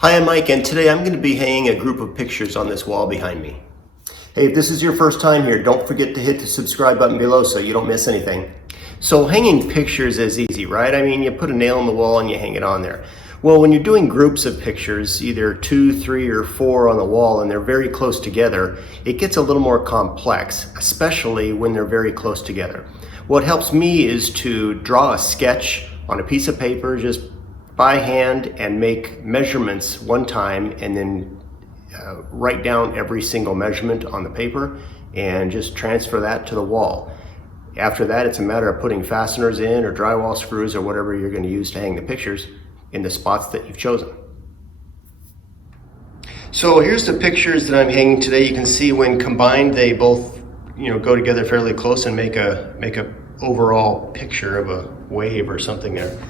Hi, I'm Mike, and today I'm going to be hanging a group of pictures on this wall behind me. Hey, if this is your first time here, don't forget to hit the subscribe button below so you don't miss anything. So hanging pictures is easy, right? I mean, you put a nail in the wall and you hang it on there. Well, when you're doing groups of pictures, either 2, 3, or 4 on the wall, and they're very close together, it gets a little more complex, especially when they're very close together. What helps me is to draw a sketch on a piece of paper, just by hand, and make measurements one time, and then write down every single measurement on the paper and just transfer that to the wall. After that, it's a matter of putting fasteners in or drywall screws or whatever you're going to use to hang the pictures in the spots that you've chosen. So here's the pictures that I'm hanging today. You can see when combined they both go together fairly close and make a overall picture of a wave or something there.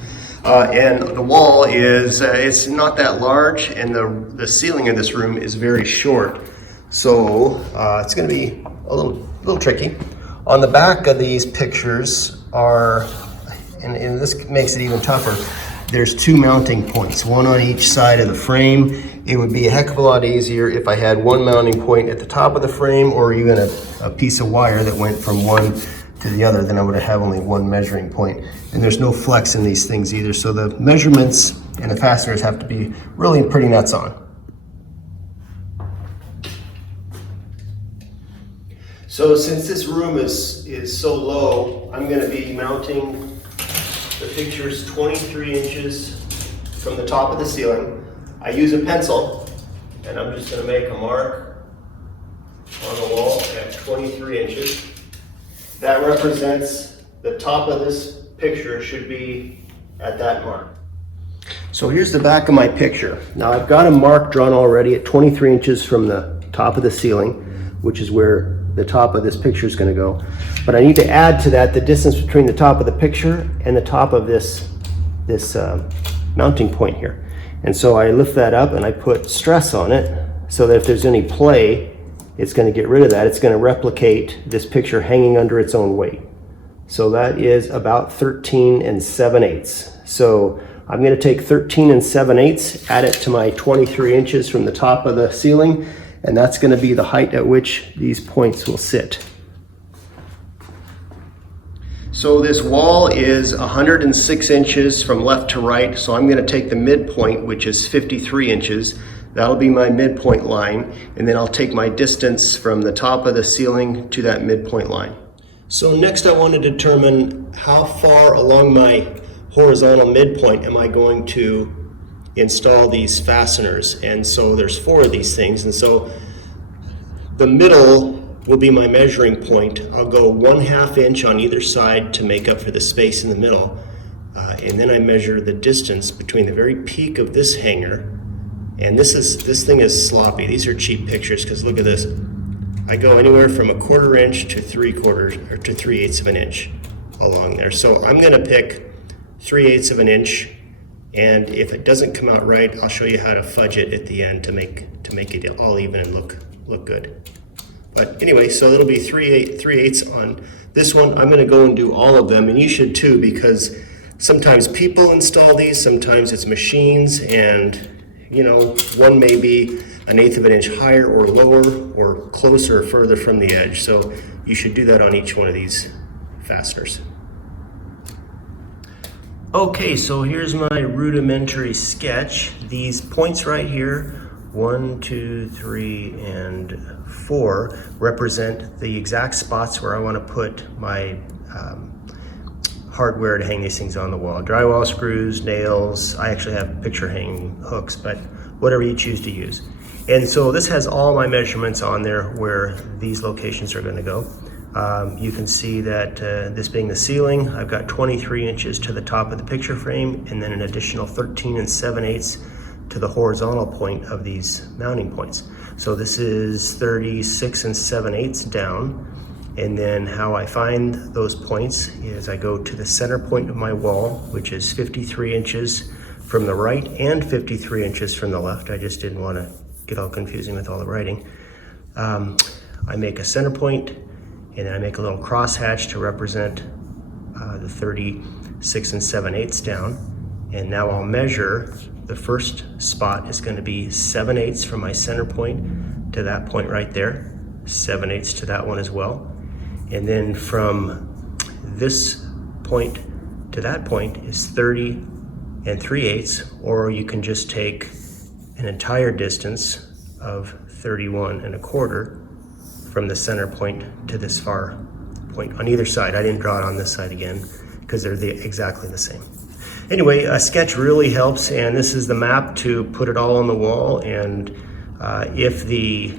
And the wall is it's not that large, and the ceiling in this room is very short, so it's going to be a little tricky. On the back of these pictures are, and this makes it even tougher, there's 2 mounting points, one on each side of the frame. It would be a heck of a lot easier if I had one mounting point at the top of the frame, or even a piece of wire that went from one to the other. Then I would have only one measuring point. And there's no flex in these things either, so the measurements and the fasteners have to be really pretty nuts on. So since this room is so low, I'm going to be mounting the pictures 23 inches from the top of the ceiling. I use a pencil, and I'm just going to make a mark on the wall at 23 inches. That represents the top of this picture should be at that mark. So here's the back of my picture. Now I've got a mark drawn already at 23 inches from the top of the ceiling, which is where the top of this picture is going to go. But I need to add to that the distance between the top of the picture and the top of this mounting point here. And so I lift that up and I put stress on it so that if there's any play, it's going to get rid of that. It's going to replicate this picture hanging under its own weight. So that is about 13 7/8. So I'm going to take 13 7/8, add it to my 23 inches from the top of the ceiling, and that's going to be the height at which these points will sit. So this wall is 106 inches from left to right, so I'm going to take the midpoint, which is 53 inches. That'll be my midpoint line, and then I'll take my distance from the top of the ceiling to that midpoint line. So next I want to determine how far along my horizontal midpoint am I going to install these fasteners. And so there's 4 of these things, and so the middle will be my measuring point. I'll go 1/2 inch on either side to make up for the space in the middle, and then I measure the distance between the very peak of this hanger. And this thing is sloppy. These are cheap pictures, because look at this. I go anywhere from 1/4 inch to 3/4 or to 3/8 of an inch along there. So I'm going to pick 3/8 of an inch, and if it doesn't come out right, I'll show you how to fudge it at the end to make it all even and look good. But anyway, so it'll be 3/8 on this one. I'm going to go and do all of them, and you should too, because sometimes people install these, sometimes it's machines, and one may be 1/8 of an inch higher or lower or closer or further from the edge. So you should do that on each one of these fasteners. Okay, so here's my rudimentary sketch. These points right here, 1, 2, 3, and 4, represent the exact spots where I want to put my hardware to hang these things on the wall. Drywall screws, nails. I actually have picture hanging hooks, but whatever you choose to use. And so this has all my measurements on there where these locations are going to go. You can see that this being the ceiling, I've got 23 inches to the top of the picture frame, and then an additional 13 7/8 to the horizontal point of these mounting points. So this is 36 7/8 down. And then how I find those points is I go to the center point of my wall, which is 53 inches from the right and 53 inches from the left. I just didn't want to get all confusing with all the writing. I make a center point, and then I make a little crosshatch to represent the 36 7/8 down. And now I'll measure. The first spot is going to be 7/8 from my center point to that point right there, 7/8 to that one as well. And then from this point to that point is 30 3/8, or you can just take an entire distance of 31 1/4 from the center point to this far point on either side. I didn't draw it on this side again because they're exactly the same. Anyway, a sketch really helps, and this is the map to put it all on the wall. And if the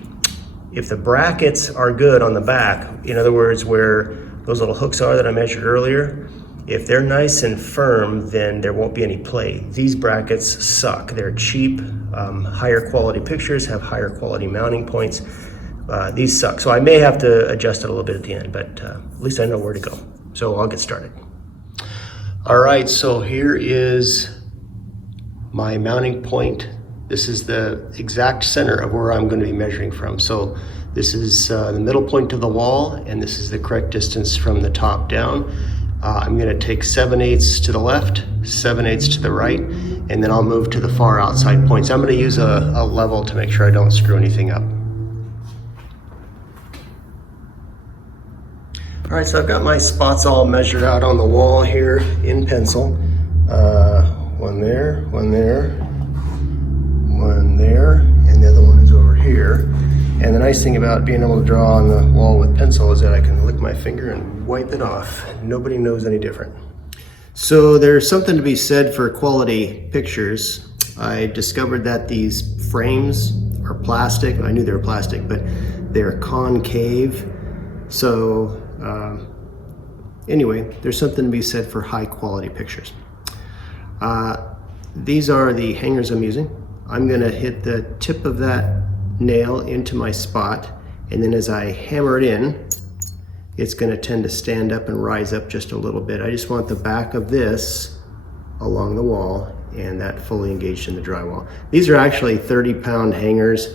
brackets are good on the back, in other words, where those little hooks are that I measured earlier, if they're nice and firm, then there won't be any play. These brackets suck. They're cheap. Higher quality pictures have higher quality mounting points. These suck. So I may have to adjust it a little bit at the end, but at least I know where to go. So I'll get started. All right, so here is my mounting point. This is the exact center of where I'm going to be measuring from. So this is the middle point of the wall, and this is the correct distance from the top down. I'm going to take 7/8 to the left, 7/8 to the right, and then I'll move to the far outside points. I'm going to use a level to make sure I don't screw anything up. All right, so I've got my spots all measured out on the wall here in pencil. One there, one there, one there, and the other one is over here. And the nice thing about being able to draw on the wall with pencil is that I can lick my finger and wipe it off. Nobody knows any different. So there's something to be said for quality pictures. I discovered that these frames are plastic. I knew they were plastic, but they're concave. So anyway, there's something to be said for high quality pictures. These are the hangers I'm using. I'm gonna hit the tip of that nail into my spot, and then as I hammer it in, it's gonna tend to stand up and rise up just a little bit. I just want the back of this along the wall and that fully engaged in the drywall. These are actually 30-pound hangers.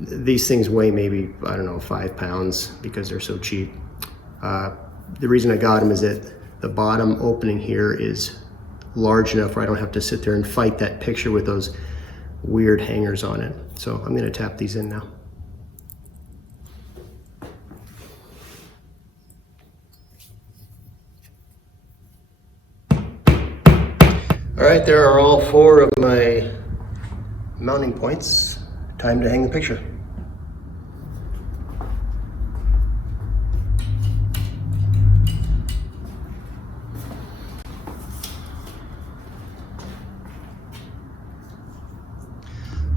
These things weigh maybe, I don't know, 5 pounds because they're so cheap. The reason I got them is that the bottom opening here is large enough where I don't have to sit there and fight that picture with those weird hangers on it. So I'm going to tap these in now. All right, there are all 4 of my mounting points. Time to hang the picture.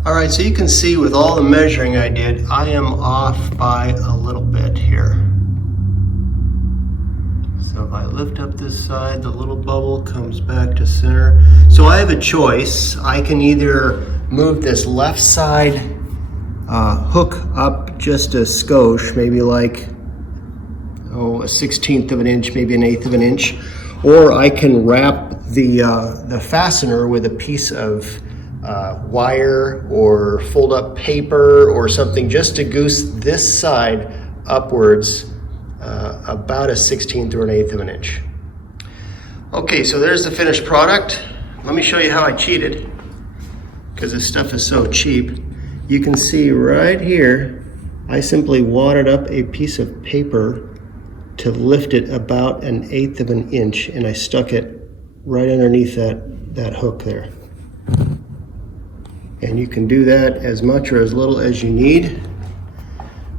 All right, so you can see with all the measuring I did, I am off by a little bit here. So if I lift up this side, the little bubble comes back to center. So I have a choice. I can either move this left side hook up just a skosh, maybe like a 1/16 of an inch, maybe an 1/8 of an inch, or I can wrap the fastener with a piece of wire or fold up paper or something just to goose this side upwards about a 1/16 or an 1/8 of an inch. Okay, so there's the finished product. Let me show you how I cheated, because this stuff is so cheap. You can see right here, I simply wadded up a piece of paper to lift it about an 1/8 of an inch, and I stuck it right underneath that hook there. And you can do that as much or as little as you need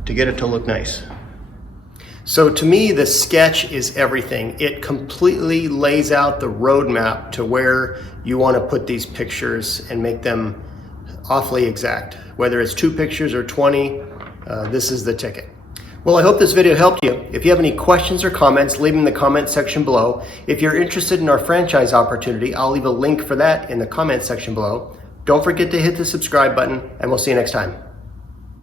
to get it to look nice. So to me, the sketch is everything. It completely lays out the roadmap to where you want to put these pictures and make them awfully exact. Whether it's 2 pictures or 20, this is the ticket. Well, I hope this video helped you. If you have any questions or comments, leave them in the comment section below. If you're interested in our franchise opportunity, I'll leave a link for that in the comment section below. Don't forget to hit the subscribe button, and we'll see you next time.